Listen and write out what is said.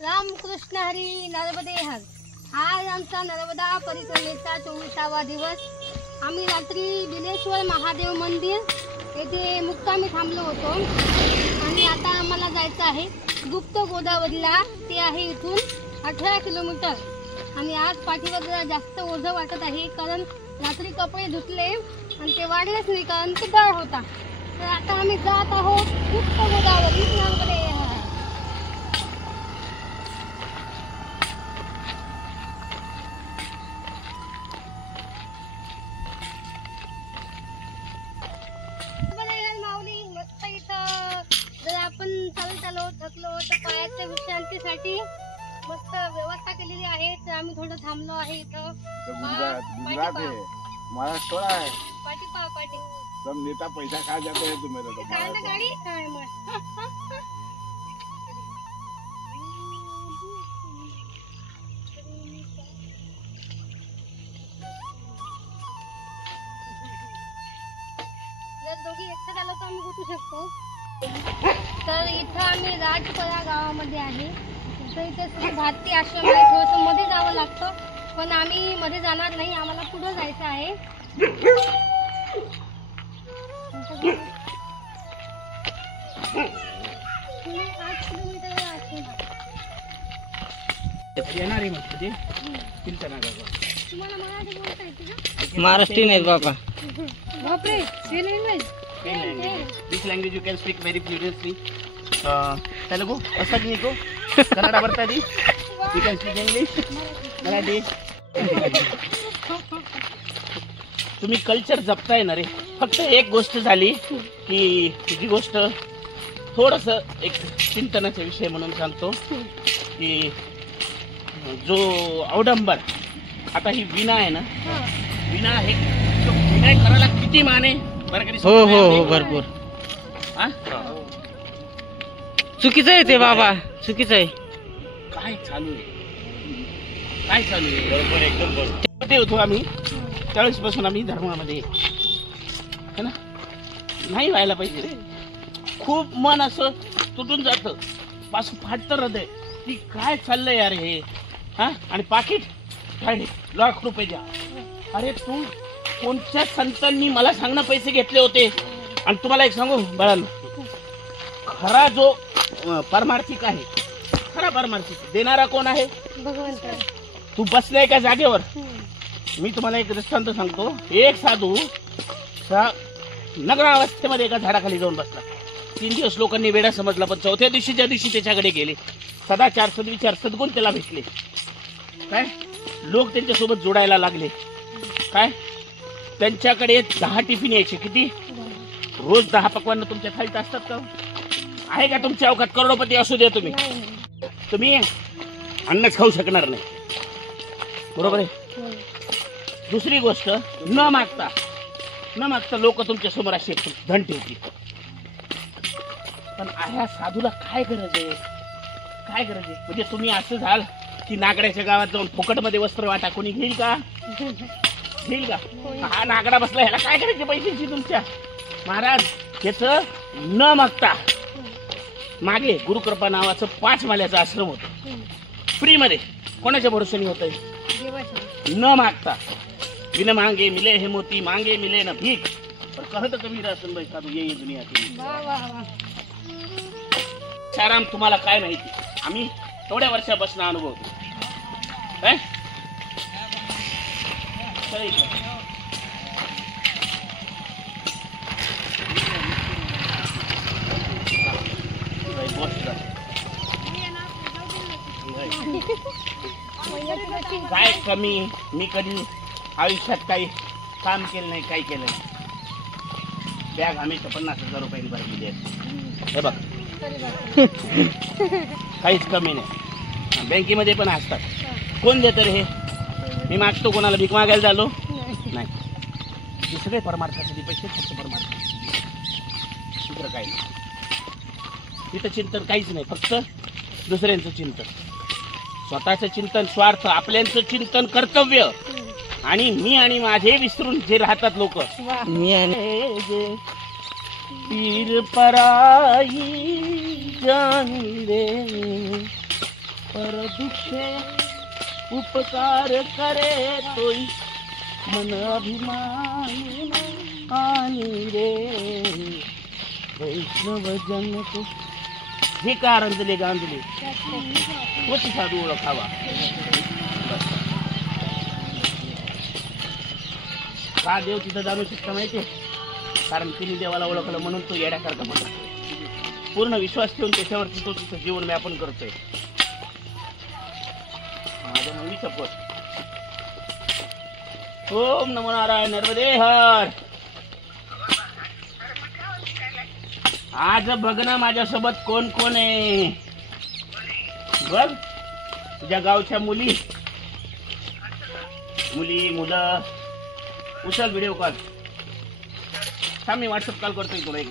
रामकृष्ण हरी नर्मदे हर। आज आमचा नर्मदा परिक्रमेचा 24वा दिवस। आम्ही रात्री बिलेश्वर महादेव मंदिर येथे मुक्कामी थांबलो होतो आणि आता आम्हाला जायचं आहे गुप्त गोदावरीला। ते आहे इथून 18 किलोमीटर आणि आज पाठीवर जरा जास्त ओझं वाटत आहे कारण रात्री कपडे धुतले आणि ते वाढलेच नाही कारण ते गळ होता। तर आता आम्ही जात आहोत गुप्त गोदावरी नर्मदे हर। आपण चालू थकलो तर पायाच्या विश्रांतीसाठी मस्त व्यवस्था केलेली आहे। तर आम्ही थोडं थांबलो आहे इथं। गुजरात है, महाराष्ट्र है, पार्टी पाव पार्टी सब नेता पैसा खा जाते हैं तुम्हें तो गाड़ी काय मग जर दोघी एकटं झालो तर आम्ही गुतू शकतो। तर इथं आम्ही राजपरा गावामध्ये आहे। तर इथे श्री भारती आश्रम आहे। थोडंसं मध्ये जावं लागतं पण आम्ही मध्ये जाणार नाही, आम्हाला पुढे जायचं आहे। 8 किलोमीटर आहे। तुम्हाला मराठी बोलता येते का? महाराष्ट्रीयन आहेत बाबा। बापरे, same language. This language you can speak very furiously. Telugu, Asagi ko, Kannada bartadi. You can speak English, Marathi. तुम्ही कल्चर जपताय ना रे। फक्त एक गोष्ट झाली की जी गोष्ट थोडस एक चिंतनाचा विषय म्हणून सांगतो की जो अवडंबर आता ही विना आहे ना, विना हे विनय करायला किती माने हो हो हो भरपूर चुकीचं आहे ते बाबा, चुकीचं आहे। काय चालू आहे, काय चालू आहे? बरोबर, एकदम बरोबर होतो आम्ही त्यावेळेस पासून आम्ही धर्मामध्ये है ना, नाही व्हायला पाहिजे रे। खूप मन असं तुटून जातं, पासून फाटतं हृदय की काय चाललंय यार हे। हा, आणि पाकिट लाख रुपये द्या। अरे तू कोणत्या संतांनी मला सांगणं पैसे घेतले होते? आणि तुम्हाला एक सांगू बाळांनो, खरा जो परमार्थिक आहे, खरा परमार्थिक देणारा कोण आहे? भगवंत। तू बसलाय का जागेवर? मी तुम्हाला एक दृष्टांत सांगतो। एक साधू नगरावस्थेमध्ये एका झाडाखाली जाऊन बसला। 3 दिवस लोकांनी वेडा समजला, पण 4थ्या दिवशी ज्या दिवशी त्याच्याकडे गेले, सदाचार सद्विचार सद्गुण त्याला भेटले। काय लोक त्यांच्यासोबत जोडायला लागले। काय त्यांच्याकडे 10 टिफिन यायचे। किती रोज 10 पक्वान्न तुमच्या थाळीत असतात का? आहे का तुमच्या अवकात? करोडपती असू द्या तुम्ही, तुम्ही अन्नच खाऊ शकणार नाही, बरोबर आहे? दुसरी गोष्ट, न मागता लोक तुमच्या समोर असे धन ठेवतील। पण ह्या साधूला काय गरज आहे? काय गरज आहे? म्हणजे तुम्ही असं झाल की नागड्याच्या गावात जाऊन फुकटमध्ये वस्त्र वाटा, कोणी घेईल का? घेईल का? हा नागडा बसला, ह्याला काय करायचे पैशाची तुमच्या? महाराज त्याच न मागता, मागे गुरुकृपा नावाचं 5 माल्याचं आश्रम होतं फ्री मध्ये। कोणाच्या भरोशाने होतंय? न मागता। बिन मांगे मिले हे मोती, मांगे मिले न भीक, पर कहत कबीरा सुन भाई साधू ये दुनिया की। साराम तुम्हाला काय माहिती, आम्ही थोड्या वर्षापासून अनुभवतो। काय काय कमी? मी कधी आयुष्यात काही काम केलं नाही, काही केलं नाही। बॅग हमेशा 50,000 रुपयांनी भरलेली आहे, हे बघ काहीच कमी नाही। बँकेमध्ये पण असतात। कोण देतं रे हे? मी मागतो कोणाला? भीक मागायला झालो नाही। हे सगळे परमार्थासाठी पैसे, फक्त परमार्थ, दुसरं काही नाही। तिथं चिंतन काहीच नाही, फक्त दुसऱ्यांचं चिंतन, स्वतःचं चिंतन स्वार्थ, आपल्यांचं चिंतन कर्तव्य, आणि मी आणि माझे विसरून जे राहतात लोक। मी आणि पीर पराई जान रे पर दुखे उपकार करे तोई मन अभिमानी आणि रे वैष्णव जन को हे का रंजले गांजले होती साधू ओळखावा. का देव तिथं जाणू शकता माहितीये? कारण तिने देवाला ओळखलं म्हणून तो येण्यासारखा म्हणतो. पूर्ण विश्वास ठेवून त्याच्यावरती तो तिथं जीवन व्यापन करतोय. माझ्या नवी शपथ. ओम नमो नारायण नर्मदे हर. आज बघ ना माझ्यासोबत कोण कोण आहे. बघ तुझ्या गावच्या मुली मुलं. उचल व्हिडिओ कॉल. थांब मी व्हॉट्सअप कॉल करतोय तुला.